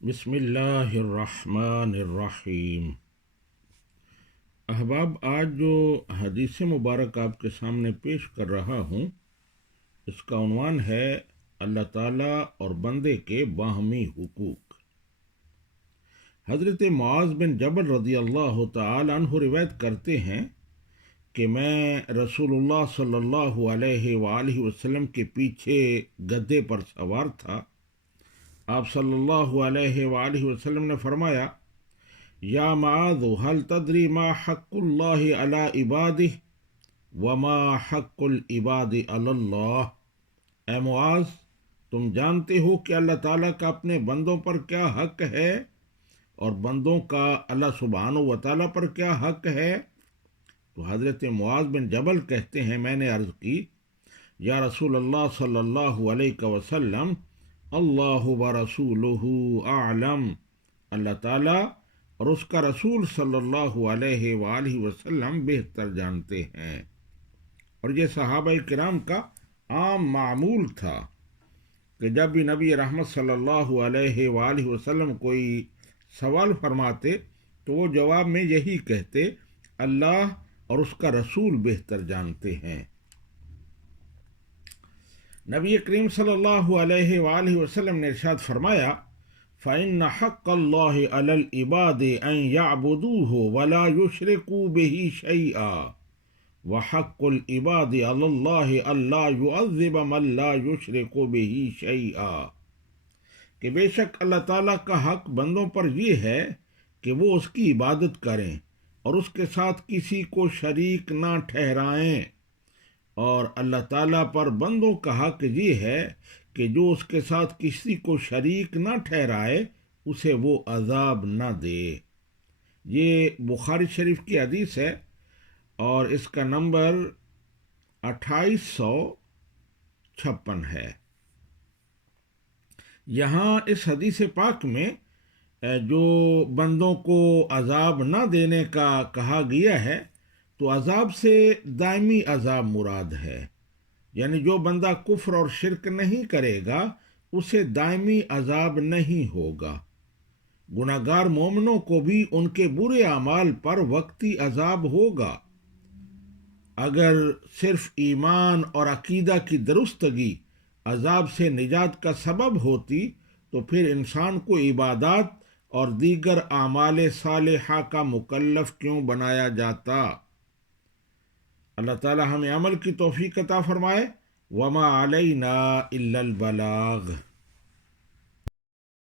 بسم اللہ الرحمن الرحیم۔ احباب، آج جو حدیث مبارک آپ کے سامنے پیش کر رہا ہوں، اس کا عنوان ہے اللہ تعالیٰ اور بندے کے باہمی حقوق۔ حضرت معاذ بن جبل رضی اللہ تعالی عنہ روایت کرتے ہیں کہ میں رسول اللہ صلی اللہ علیہ وآلہ وسلم کے پیچھے گدھے پر سوار تھا۔ آپ صلی اللہ علیہ وآلہ وسلم نے فرمایا: یا معاذ، هل تدری ما حق اللہ علی عبادہ وما حق العباد علی اللہ؟ اے معاذ، تم جانتے ہو کہ اللہ تعالیٰ کا اپنے بندوں پر کیا حق ہے اور بندوں کا اللہ سبحانہ و تعالیٰ پر کیا حق ہے؟ تو حضرت معاذ بن جبل کہتے ہیں، میں نے عرض کی: یا رسول اللہ صلی اللہ علیہ وسلم، اللہ ورسولہ اعلم، اللہ تعالیٰ اور اس کا رسول صلی اللہ علیہ وآلہ وسلم بہتر جانتے ہیں۔ اور یہ صحابہ کرام کا عام معمول تھا کہ جب بھی نبی رحمت صلی اللہ علیہ وآلہ وسلم کوئی سوال فرماتے تو وہ جواب میں یہی کہتے: اللہ اور اس کا رسول بہتر جانتے ہیں۔ نبی کریم صلی اللہ علیہ وآلہ وسلم نے ارشاد فرمایا: فَإِنَّ حَقَّ اللَّهِ عَلَى الْعِبَادِ أَن يَعْبُدُوهُ وَلَا يُشْرِكُوا بِهِ شَيْئًا وَحَقُّ الْعِبَادِ عَلَى اللَّهِ أَلَّا يُعَذِّبَ مَن لَّا يُشْرِكُ بِهِ شَيْئًا، کہ بے شک اللہ تعالیٰ کا حق بندوں پر یہ ہے کہ وہ اس کی عبادت کریں اور اس کے ساتھ کسی کو شریک نہ ٹھہرائیں، اور اللہ تعالیٰ پر بندوں کا حق یہ ہے کہ جو اس کے ساتھ کسی کو شریک نہ ٹھہرائے اسے وہ عذاب نہ دے۔ یہ بخاری شریف کی حدیث ہے اور اس کا نمبر 2856 ہے۔ یہاں اس حدیث پاک میں جو بندوں کو عذاب نہ دینے کا کہا گیا ہے، تو عذاب سے دائمی عذاب مراد ہے، یعنی جو بندہ کفر اور شرک نہیں کرے گا اسے دائمی عذاب نہیں ہوگا۔ گناہ گار مومنوں کو بھی ان کے برے اعمال پر وقتی عذاب ہوگا۔ اگر صرف ایمان اور عقیدہ کی درستگی عذاب سے نجات کا سبب ہوتی تو پھر انسان کو عبادات اور دیگر اعمال صالحہ کا مکلف کیوں بنایا جاتا؟ اللہ تعالی ہمیں عمل کی توفیق عطا فرمائے۔ وما علینا الا البلاغ۔